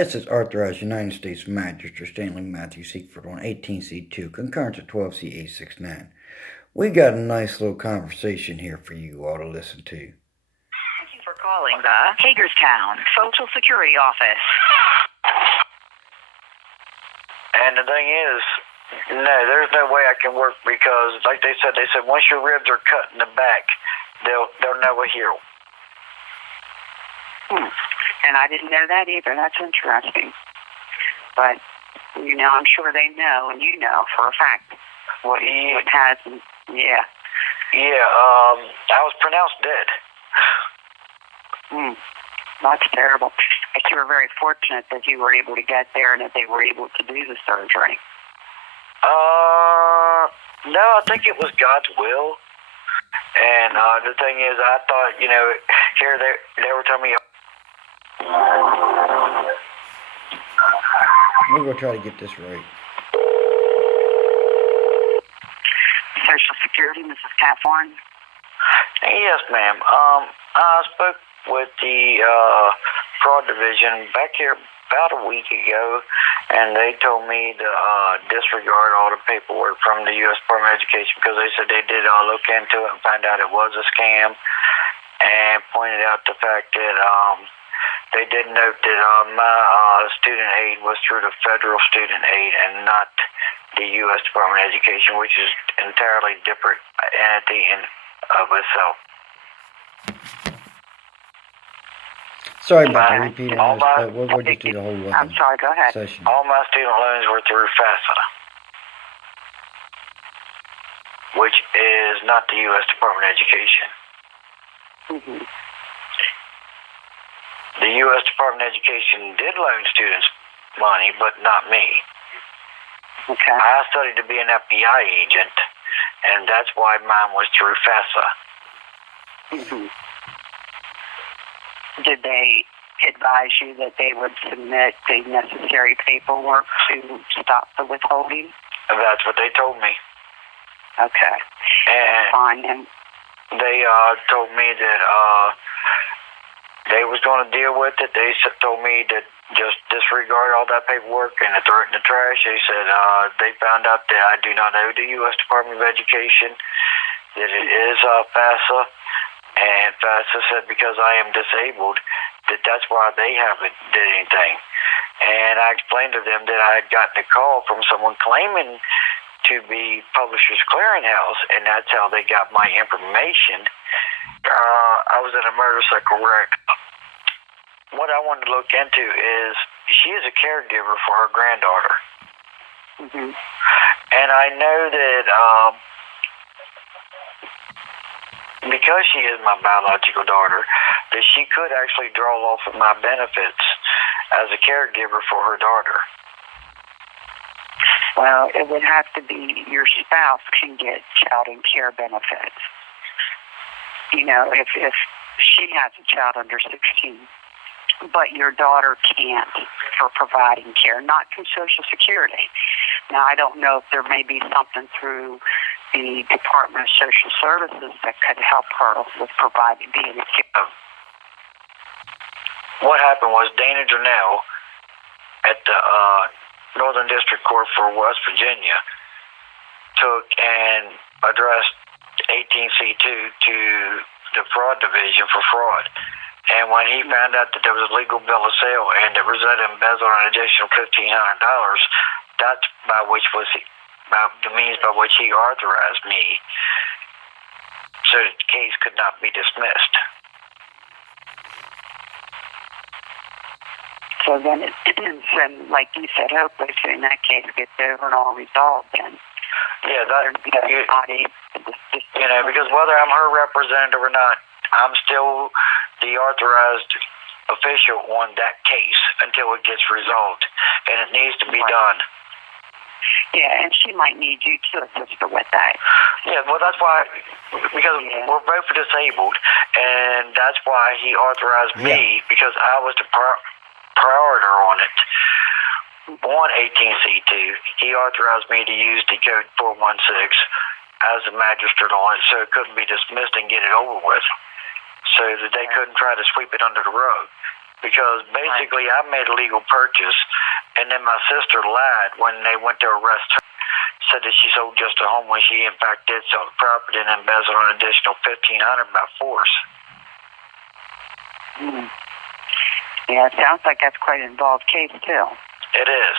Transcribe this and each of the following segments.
This is Authorized United States Magistrate Stanley Matthew Seekford on 18C2, concurrence at 12C869. We got a nice little conversation here for you all to listen to. Thank you for calling the Hagerstown Social Security Office. And the thing is, no, there's no way I can work because, like they said once your ribs are cut in the back, they'll never heal. And I didn't know that either. That's interesting. But, I'm sure they know, and you know for a fact what hasn't. Yeah. Yeah, I was pronounced dead. That's terrible. But you were very fortunate that you were able to get there and that they were able to do the surgery. No, I think it was God's will. And the thing is, I thought, here they were telling me. We're going to try to get this right. Social Security, Mrs. Cathorn? Yes, ma'am. I spoke with the fraud division back here about a week ago, and they told me to disregard all the paperwork from the U.S. Department of Education because they said they did look into it and find out it was a scam, and pointed out the fact that they did note that my student aid was through the federal student aid and not the U.S. Department of Education, which is entirely different entity in of itself. Sorry about the repeat on this, but we'll just do the whole I'm sorry, go ahead. session. All my student loans were through FAFSA, which is not the U.S. Department of Education. Mm-hmm. The U.S. Department of Education did loan students money, but not me. Okay. I studied to be an FBI agent, and that's why mine was through FAFSA. Mm-hmm. Did they advise you that they would submit the necessary paperwork to stop the withholding? That's what they told me. Okay. And fine. And they told me that they was going to deal with it. They told me to just disregard all that paperwork and throw it in the trash. They said they found out that I do not owe the U.S. Department of Education, that it is FAFSA, and FAFSA said because I am disabled, that's why they haven't did anything. And I explained to them that I had gotten a call from someone claiming to be Publishers Clearinghouse, and that's how they got my information. I was in a motorcycle wreck. What I wanted to look into is she is a caregiver for her granddaughter. Mm-hmm. And I know that because she is my biological daughter, that she could actually draw off of my benefits as a caregiver for her daughter. Well, it would have to be your spouse can get child and care benefits. If she has a child under 16, but your daughter can't for providing care, not through Social Security. Now, I don't know if there may be something through the Department of Social Services that could help her with being a care. What happened was Dana Durnell at the Northern District Court for West Virginia took and addressed 18C2 to the fraud division for fraud. And when he found out that there was a legal bill of sale and that Rosetta embezzled an additional $1,500, that's the means by which he authorized me so that the case could not be dismissed. So then, like you said, hopefully in that case gets over and all resolved then. Yeah, because whether I'm her representative or not, I'm still the authorized official on that case until it gets resolved, and it needs to be done. Yeah, and she might need you to assist her with that. Yeah, well, that's why, because we're both disabled, and that's why he authorized me, because I was the priority on it. On 18C2, he authorized me to use the code 416 as a magistrate on it, so it couldn't be dismissed and get it over with, so that they couldn't try to sweep it under the rug. because basically I made a legal purchase, and then my sister lied when they went to arrest her. Said that she sold just a home when she in fact did sell the property and embezzled an additional $1,500 by force. Yeah, it sounds like that's quite an involved case too. It is.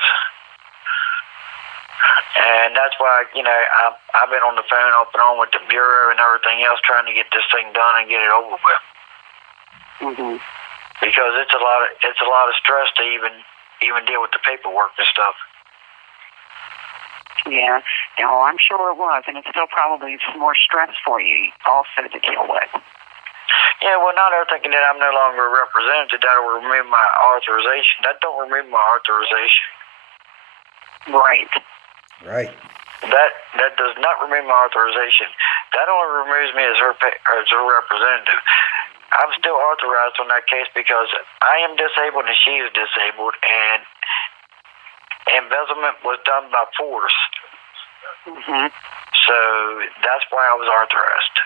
And that's why, I've been on the phone off and on with the Bureau and everything else trying to get this thing done and get it over with. Because it's a lot of stress to even deal with the paperwork and stuff. Yeah, no, I'm sure it was, and it's still probably more stress for you also to deal with. Yeah, well, now they're thinking that I'm no longer a representative. That'll remove my authorization. That don't remove my authorization. Right. Right. That does not remove my authorization. That only removes me as her representative. I'm still authorized on that case because I am disabled and she is disabled, and embezzlement was done by force. So that's why I was authorized.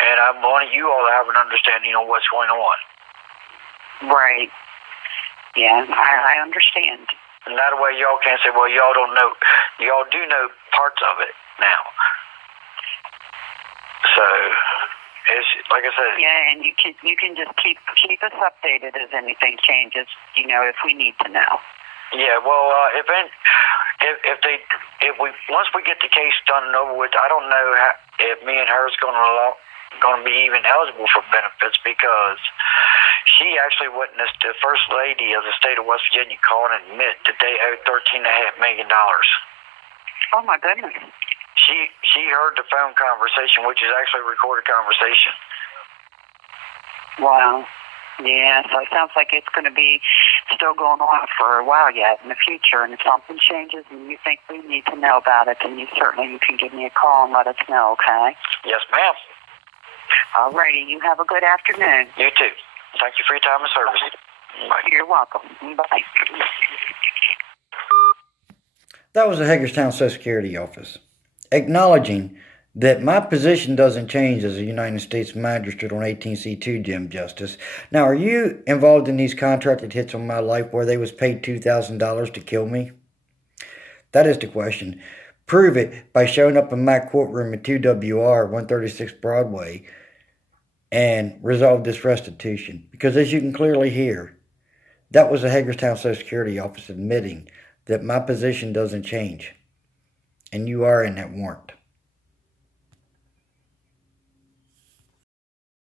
And I wanted you all to have an understanding of what's going on. Right. Yeah, I understand. And that way y'all can't say, well, y'all don't know. Y'all do know parts of it now. So, it's like I said. Yeah, and you can just keep us updated as anything changes, if we need to know. Yeah, well, once we get the case done and over with, I don't know if me and her is going to be even eligible for benefits, because she actually witnessed the First Lady of the state of West Virginia call and admit that they owe $13.5 million. Oh my goodness! She heard the phone conversation, which is actually a recorded conversation. Wow. Yeah, so it sounds like it's going to be still going on for a while yet in the future. And if something changes and you think we need to know about it, then you can give me a call and let us know, okay? Yes, ma'am. All righty. You have a good afternoon. You too. Thank you for your time and service. Bye. You're welcome. Bye. That was the Hagerstown Social Security office, acknowledging that my position doesn't change as a United States magistrate on 18C2, Jim Justice. Now, are you involved in these contracted hits on my life where they was paid $2,000 to kill me? That is the question. Prove it by showing up in my courtroom at 2WR 136 Broadway and resolve this restitution. Because as you can clearly hear, that was the Hagerstown Social Security office admitting that my position doesn't change. And you are in that warrant.